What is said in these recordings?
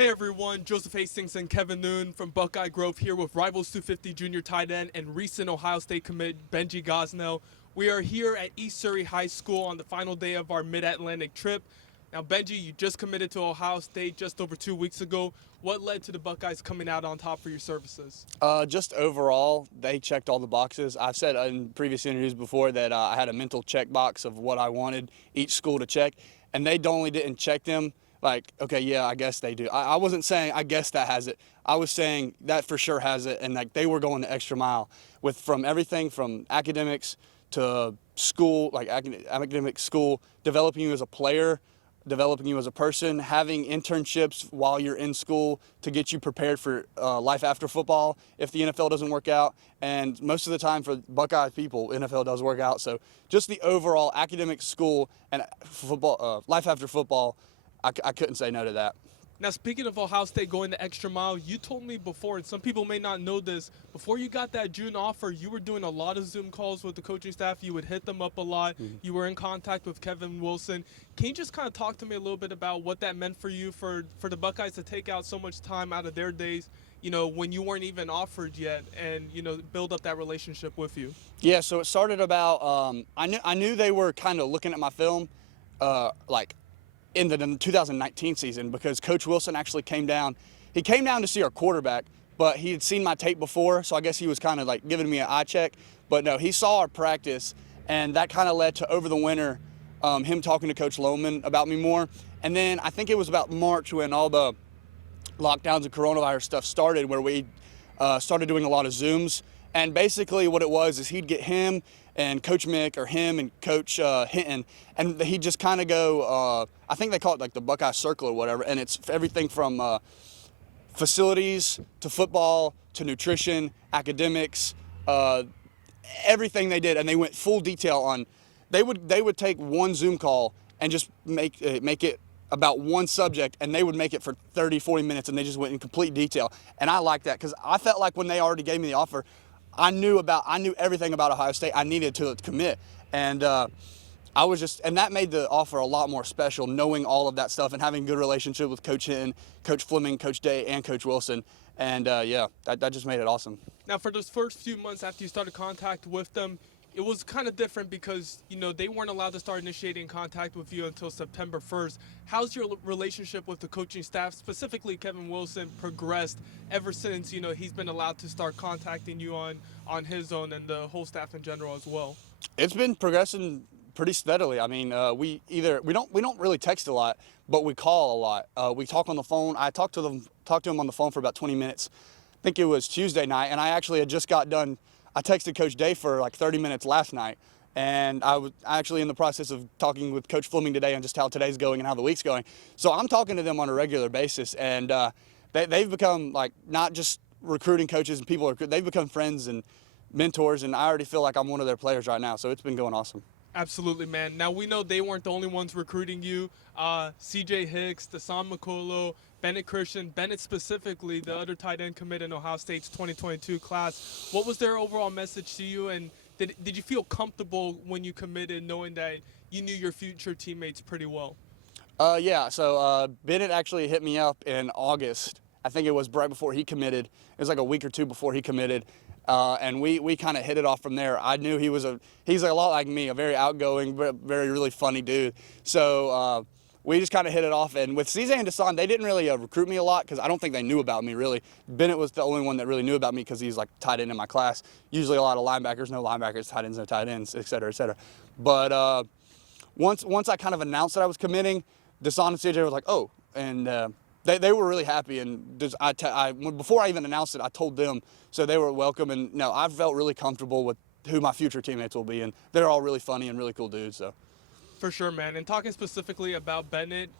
Hey everyone, Joseph Hastings and Kevin Noon from Buckeye Grove here with Rivals 250 junior tight end and recent Ohio State commit Benji Gosnell. We are here at East Surrey High School on the final day of our Mid-Atlantic trip. Now Benji, you just committed to Ohio State just over 2 weeks ago. What led to the Buckeyes coming out on top for your services? Just overall, they checked all the boxes. I've said in previous interviews before that I had a mental check box of what I wanted each school to check, and they only didn't check them like, okay, yeah, I guess they do. I wasn't saying, I guess that has it. I was saying that for sure has it, and like they were going the extra mile from everything from academics to school, like academic school, developing you as a player, developing you as a person, having internships while you're in school to get you prepared for life after football if the NFL doesn't work out. And most of the time for Buckeye people, NFL does work out. So just the overall academic school and football, life after football, I couldn't say no to that. Now, speaking of Ohio State going the extra mile, you told me before, and some people may not know this, before you got that June offer, you were doing a lot of Zoom calls with the coaching staff. You would hit them up a lot. Mm-hmm. You were in contact with Kevin Wilson. Can you just kind of talk to me a little bit about what that meant for you, for the Buckeyes to take out so much time out of their days, you know, when you weren't even offered yet, and, you know, build up that relationship with you? Yeah, so it started about, I knew they were kind of looking at my film, like, in the 2019 season, because Coach Wilson actually came down. He came down to see our quarterback, but he had seen my tape before, so I guess he was kind of like giving me an eye check. But no, he saw our practice, and that kind of led to over the winter him talking to Coach Lohman about me more. And then I think it was about March when all the lockdowns and coronavirus stuff started, where we started doing a lot of Zooms. And basically what it was is he'd get him and Coach Mick, or him and Coach Hinton, and he'd just kind of go, I think they call it like the Buckeye Circle or whatever, and it's everything from facilities to football to nutrition, academics, everything they did, and they went full detail on. They would take one Zoom call and just make it about one subject, and they would make it for 30, 40 minutes, and they just went in complete detail. And I like that, because I felt like when they already gave me the offer, I knew everything about Ohio State I needed to commit. And and that made the offer a lot more special, knowing all of that stuff and having a good relationship with Coach Hinton, Coach Fleming, Coach Day, and Coach Wilson. And yeah, that just made it awesome. Now, for those first few months after you started contact with them, it was kind of different because, you know, they weren't allowed to start initiating contact with you until September 1st. How's your relationship with the coaching staff, specifically Kevin Wilson, progressed ever since, you know, he's been allowed to start contacting you on his own, and the whole staff in general as well? It's been progressing pretty steadily. I mean, we don't really text a lot, but we call a lot. We talk on the phone. I talked to him on the phone for about 20 minutes. I think it was Tuesday night, and I actually had just got done. I texted Coach Day for like 30 minutes last night, and I was actually in the process of talking with Coach Fleming today on just how today's going and how the week's going. So I'm talking to them on a regular basis, and they've become like not just recruiting coaches and people, they've become friends and mentors, and I already feel like I'm one of their players right now, so it's been going awesome. Absolutely, man. Now, we know they weren't the only ones recruiting you. C.J. Hicks, Dasan McCullough, Bennett Christian, Bennett specifically, the other tight end commit in Ohio State's 2022 class. What was their overall message to you, and did you feel comfortable when you committed, knowing that you knew your future teammates pretty well? Yeah, so Bennett actually hit me up in August. I think it was right before he committed. It was like a week or two before he committed. And we kind of hit it off from there. I knew he's a lot like me, a very outgoing, very really funny dude. So we just kind of hit it off. And with CJ and Dasan, they didn't really recruit me a lot because I don't think they knew about me really. Bennett was the only one that really knew about me because he's like tight end in my class. Usually a lot of linebackers, no linebackers, tight ends, no tight ends, et cetera, et cetera. But once I kind of announced that I was committing, Dasan and CJ was like, oh, and they were really happy, and before I even announced it, I told them, so they were welcome. And no, I felt really comfortable with who my future teammates will be, and they're all really funny and really cool dudes. So. For sure, man. And talking specifically about Bennett,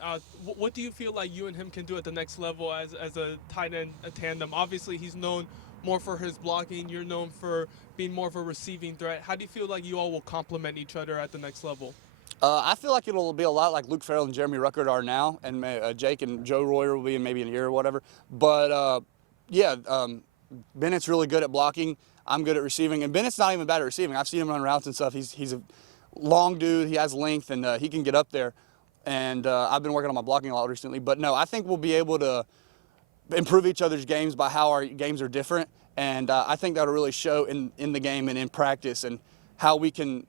what do you feel like you and him can do at the next level as a tight end tandem? Obviously, he's known more for his blocking. You're known for being more of a receiving threat. How do you feel like you all will complement each other at the next level? I feel like it'll be a lot like Luke Farrell and Jeremy Ruckert are now, and Jake and Joe Royer will be in maybe a year or whatever. But yeah, Bennett's really good at blocking. I'm good at receiving, and Bennett's not even bad at receiving. I've seen him run routes and stuff. He's a long dude. He has length, and he can get up there. And I've been working on my blocking a lot recently. But no, I think we'll be able to improve each other's games by how our games are different. And I think that'll really show in the game and in practice, and how we can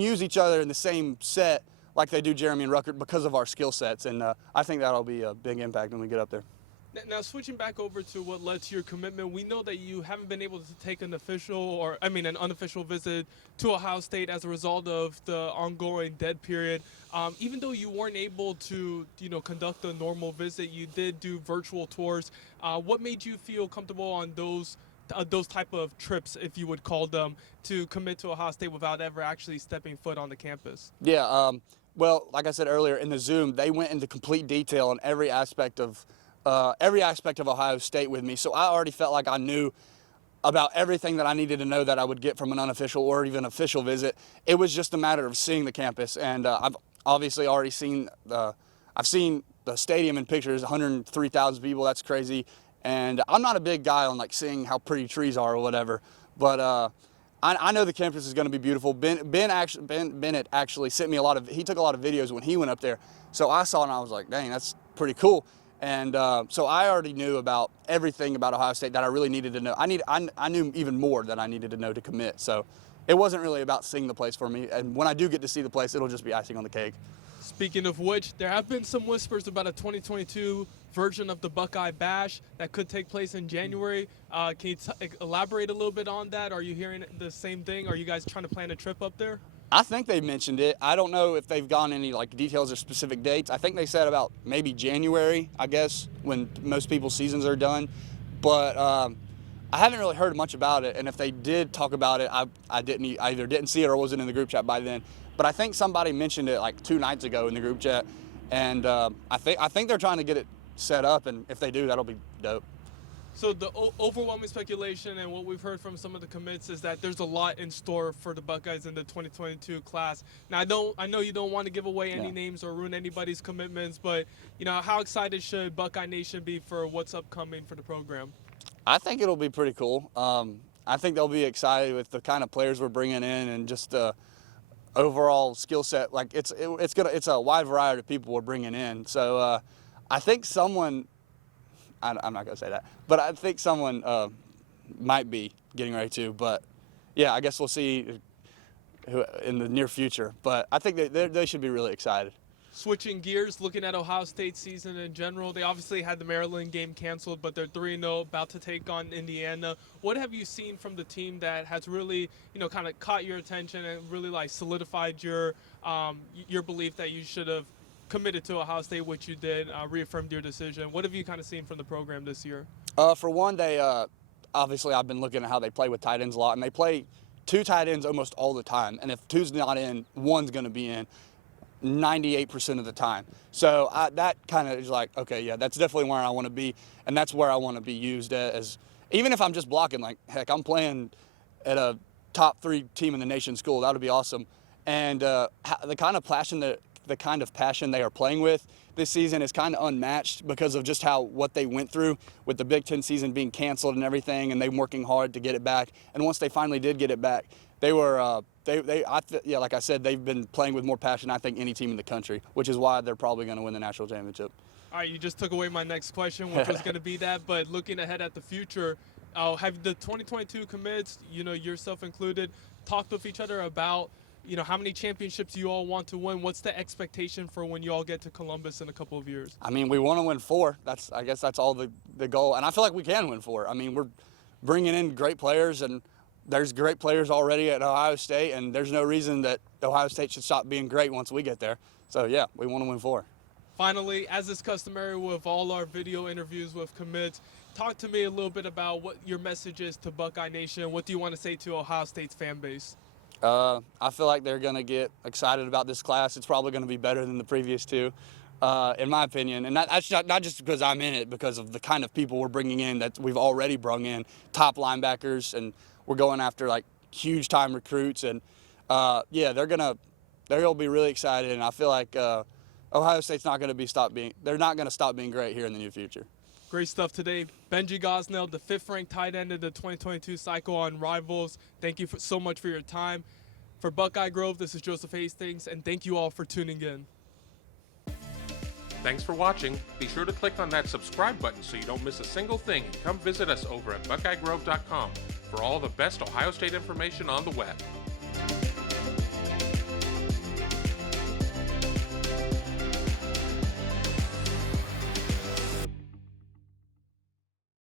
use each other in the same set like they do Jeremy and Ruckert because of our skill sets. And I think that'll be a big impact when we get up there. Now, switching back over to what led to your commitment, we know that you haven't been able to take an unofficial visit to Ohio State as a result of the ongoing dead period. Even though you weren't able to, conduct a normal visit, you did do virtual tours. What made you feel comfortable on those type of trips, if you would call them, to commit to Ohio State without ever actually stepping foot on the campus? Yeah, well, like I said earlier, in the Zoom, they went into complete detail on every aspect of Ohio State with me. So I already felt like I knew about everything that I needed to know that I would get from an unofficial or even official visit. It was just a matter of seeing the campus. And I've obviously already seen I've seen the stadium in pictures, 103,000 people. That's crazy. And I'm not a big guy on like seeing how pretty trees are or whatever, but I know the campus is going to be beautiful. Bennett actually sent me he took a lot of videos when he went up there. So I saw it and I was like, dang, that's pretty cool. And so I already knew about everything about Ohio State that I really needed to know. I knew even more that I needed to know to commit. So it wasn't really about seeing the place for me. And when I do get to see the place, it'll just be icing on the cake. Speaking of which, there have been some whispers about a 2022 version of the Buckeye Bash that could take place in January. Can you elaborate a little bit on that? Are you hearing the same thing? Are you guys trying to plan a trip up there? I think they mentioned it. I don't know if they've gone any like details or specific dates. I think they said about maybe January, I guess, when most people's seasons are done. But I haven't really heard much about it. And if they did talk about it, I either didn't see it or wasn't in the group chat by then. But I think somebody mentioned it like 2 nights ago in the group chat, and I think they're trying to get it set up. And if they do, that'll be dope. So the overwhelming speculation and what we've heard from some of the commits is that there's a lot in store for the Buckeyes in the 2022 class. Now, I know you don't want to give away any names or ruin anybody's commitments, but how excited should Buckeye Nation be for what's upcoming for the program? I think it'll be pretty cool. I think they'll be excited with the kind of players we're bringing in and just the overall skill set. Like it's a wide variety of people we're bringing in. So I think someone. I'm not going to say that, but I think someone might be getting ready to. But, yeah, I guess we'll see in the near future. But I think they should be really excited. Switching gears, looking at Ohio State's season in general, they obviously had the Maryland game canceled, but they're 3-0, about to take on Indiana. What have you seen from the team that has really, kind of caught your attention and really, like, solidified your belief that you should have committed to Ohio State, which you did, reaffirmed your decision? What have you kind of seen from the program this year? For one, they obviously I've been looking at how they play with tight ends a lot, and they play 2 tight ends almost all the time. And if 2's not in, 1's going to be in 98% of the time. So that kind of is like, okay, yeah, that's definitely where I want to be, and that's where I want to be used as. Even if I'm just blocking, like, heck, I'm playing at a top 3 team in the nation school. That would be awesome. And the kind of passion they are playing with this season is kind of unmatched because of just what they went through with the Big Ten season being canceled and everything, and they working hard to get it back. And once they finally did get it back, they were like I said, they've been playing with more passion, I think, any team in the country, which is why they're probably going to win the national championship. All right, you just took away my next question, which was going to be that. But looking ahead at the future, have the 2022 commits, yourself included, talked with each other about how many championships you all want to win? What's the expectation for when you all get to Columbus in a couple of years? I mean, we want to win 4. I guess that's all the goal. And I feel like we can win 4. I mean, we're bringing in great players, and there's great players already at Ohio State, and there's no reason that Ohio State should stop being great once we get there. So, yeah, we want to win 4. Finally, as is customary with all our video interviews with commits, talk to me a little bit about what your message is to Buckeye Nation. What do you want to say to Ohio State's fan base? I feel like they're going to get excited about this class. It's probably going to be better than the previous 2, in my opinion. And that's not just because I'm in it, because of the kind of people we're bringing in that we've already brought in, top linebackers, and we're going after like huge time recruits. And yeah, they're going to be really excited. And I feel like Ohio State's not going to stop being great here in the near future. Great stuff today. Benji Gosnell, the 5th-ranked tight end of the 2022 cycle on Rivals. Thank you so much for your time. For Buckeye Grove, this is Joseph Hastings, and thank you all for tuning in. Thanks for watching. Be sure to click on that subscribe button so you don't miss a single thing, and come visit us over at BuckeyeGrove.com for all the best Ohio State information on the web.